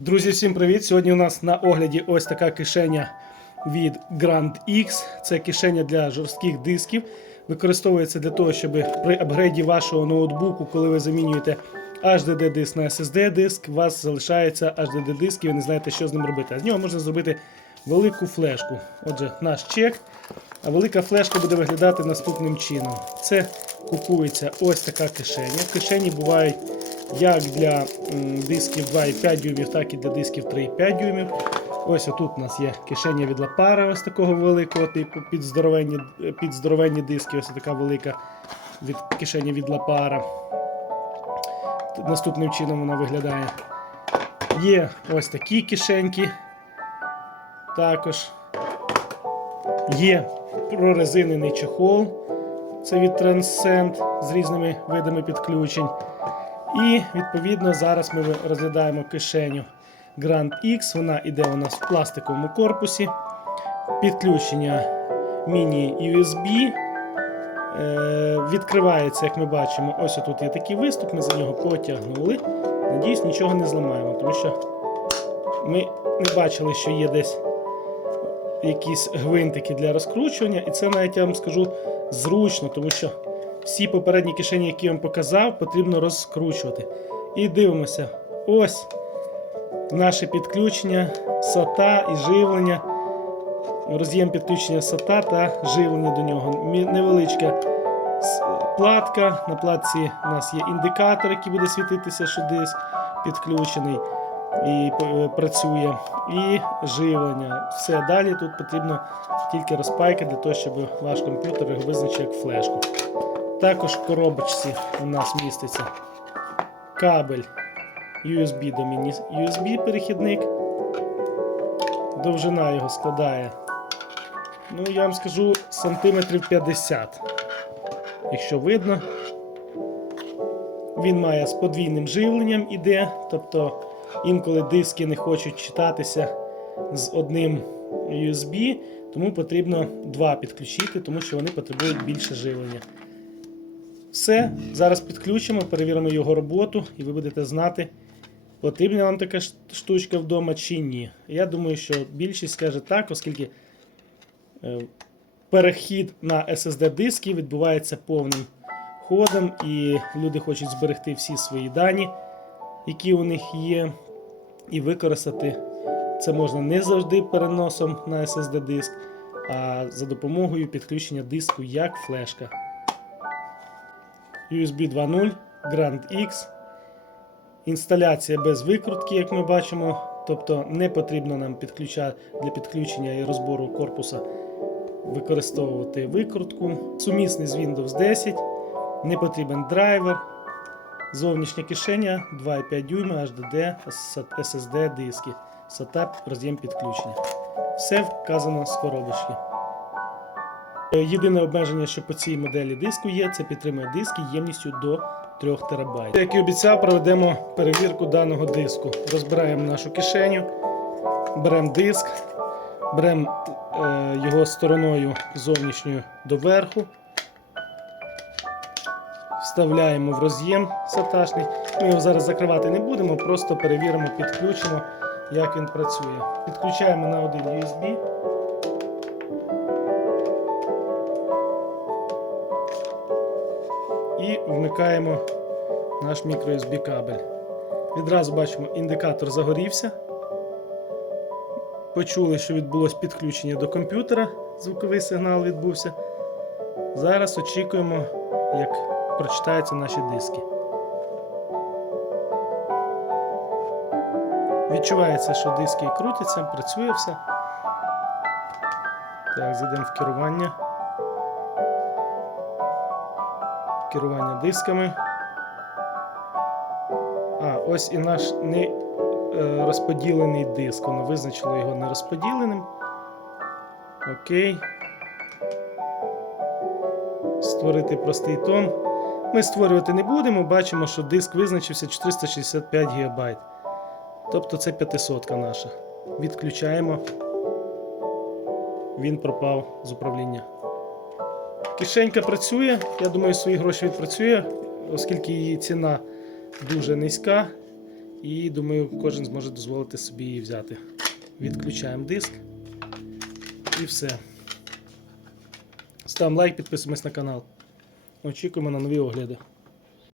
Друзі, всім привіт! Сьогодні у нас на огляді ось така кишеня від Grand X. Це кишеня для жорстких дисків. Використовується для того, щоб при апгрейді вашого ноутбуку, коли ви замінюєте HDD диск на SSD диск, у вас залишається HDD диск і ви не знаєте, що з ним робити. А з нього можна зробити велику флешку. Отже, наш чек. А велика флешка буде виглядати наступним чином. Це купується ось така кишеня. В кишені бувають як для дисків 2,5 дюймів, так і для дисків 3,5 дюймів. Ось отут у нас є кишеня від лапара, ось такого великого, типу під здоровенні, під здоровенні диски, ось така велика від кишеня від лапара. Наступним чином вона виглядає. Є ось такі кишеньки. Також є прорезинений чехол. Це від Transcend з різними видами підключень. І відповідно зараз ми розглядаємо кишеню Grand X. Вона йде у нас в пластиковому корпусі. Підключення міні-USB. Е, відкривається, як ми бачимо, ось тут є такий виступ, ми за нього потягнули. Надіюсь, нічого не зламаємо, тому що ми не бачили, що є десь якісь гвинтики для розкручування, і це навіть я вам скажу зручно, тому що всі попередні кишені, які я вам показав, потрібно розкручувати. І дивимося, ось наше підключення SATA і живлення. Роз'єм підключення SATA та живлення до нього. Невеличка платка. На платці у нас є індикатор, який буде світитися, що диск підключений і е, працює. І живлення. Все далі тут потрібно тільки розпайка для того, щоб ваш комп'ютер його визначив як флешку. Також в коробочці у нас міститься кабель USB до міні-USB перехідник. Довжина його складає, ну я вам скажу, сантиметрів 50. Якщо видно, він має з подвійним живленням іде, тобто інколи диски не хочуть читатися з одним USB, тому потрібно два підключити, тому що вони потребують більше живлення. Все, зараз підключимо, перевіримо його роботу, і ви будете знати, потрібна вам така штучка вдома чи ні. Я думаю, що більшість скаже так, оскільки е, перехід на SSD диски відбувається повним ходом, і люди хочуть зберегти всі свої дані, які у них є, і використати це можна не завжди переносом на SSD диск, а за допомогою підключення диску як флешка. USB 2.0 Grand X. Інсталяція без викрутки, як ми бачимо. Тобто не потрібно нам підключа... для підключення і розбору корпуса використовувати викрутку. Сумісний з Windows 10. Не потрібен драйвер. Зовнішня кишеня 2,5 дюйма HDD SSD диски. SATA роз'єм підключення. Все вказано з коробочки. Е, Єдине обмеження, що по цій моделі диску є, це підтримує диски ємністю до 3 ТБ. Як і обіцяв, проведемо перевірку даного диску. Розбираємо нашу кишеню, беремо диск, беремо е, його стороною зовнішньою доверху, вставляємо в роз'єм саташний. Ми його зараз закривати не будемо, просто перевіримо, підключимо, як він працює. Підключаємо на один USB. І вмикаємо наш microUSB кабель. Відразу бачимо, індикатор загорівся. Почули, що відбулось підключення до комп'ютера, звуковий сигнал відбувся. Зараз очікуємо, як прочитаються наші диски. Відчувається, що диски крутяться, працює все. Так, зайдемо в керування. Керування дисками. А, ось і наш не е, розподілений диск. Воно визначило його нерозподіленим. Окей. Створити простий том. Ми створювати не будемо, бачимо, що диск визначився 465 ГБ. Тобто це 500 наша. Відключаємо. Він пропав з управління. Кишенька працює, я думаю, свої гроші відпрацює, оскільки її ціна дуже низька. І думаю, кожен зможе дозволити собі її взяти. Відключаємо диск. І все. Ставимо лайк, підписуємось на канал. Очікуємо на нові огляди.